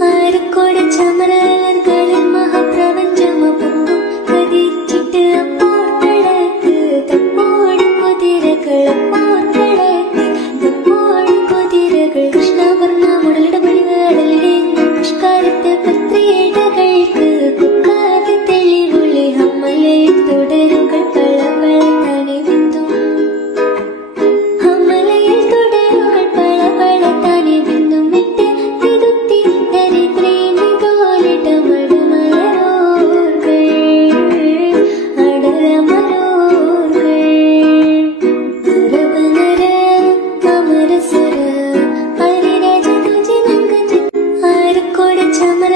ആരക്കോട് ചമരകളിൽ മഹാപ്രപഞ്ചമൊപ്പം കതിച്ചിട്ട് അപ്പോർക്കളത്ത് തപ്പോടും കുതിരകളപ്പോർക്കളത്ത് തപ്പോടും കുതിരകൾ കൃഷ്ണവർണ്ണ മുടലിടപടിവ് അടലിടെ പുഷ്കാരത്ത് പത്രിയിടകൾക്ക് കുക്കാതെ തെളിവുള്ളി ഹമ്മലയിൽ തുടരുകൾ പളപള തനി ബിന്ദു ഹമ്മലയിൽ തുടരുകൾ പളപള തനി ബിന്ദു വിട്ട് തിരുത്തി ദരിദ്രേ മിതോലിടമടുമലരോർകൾ അടലമരോർകൾ തുറവനര അമരസുര ഹരിരാജ തുജി നങ്കജ ആരക്കോട് ചമര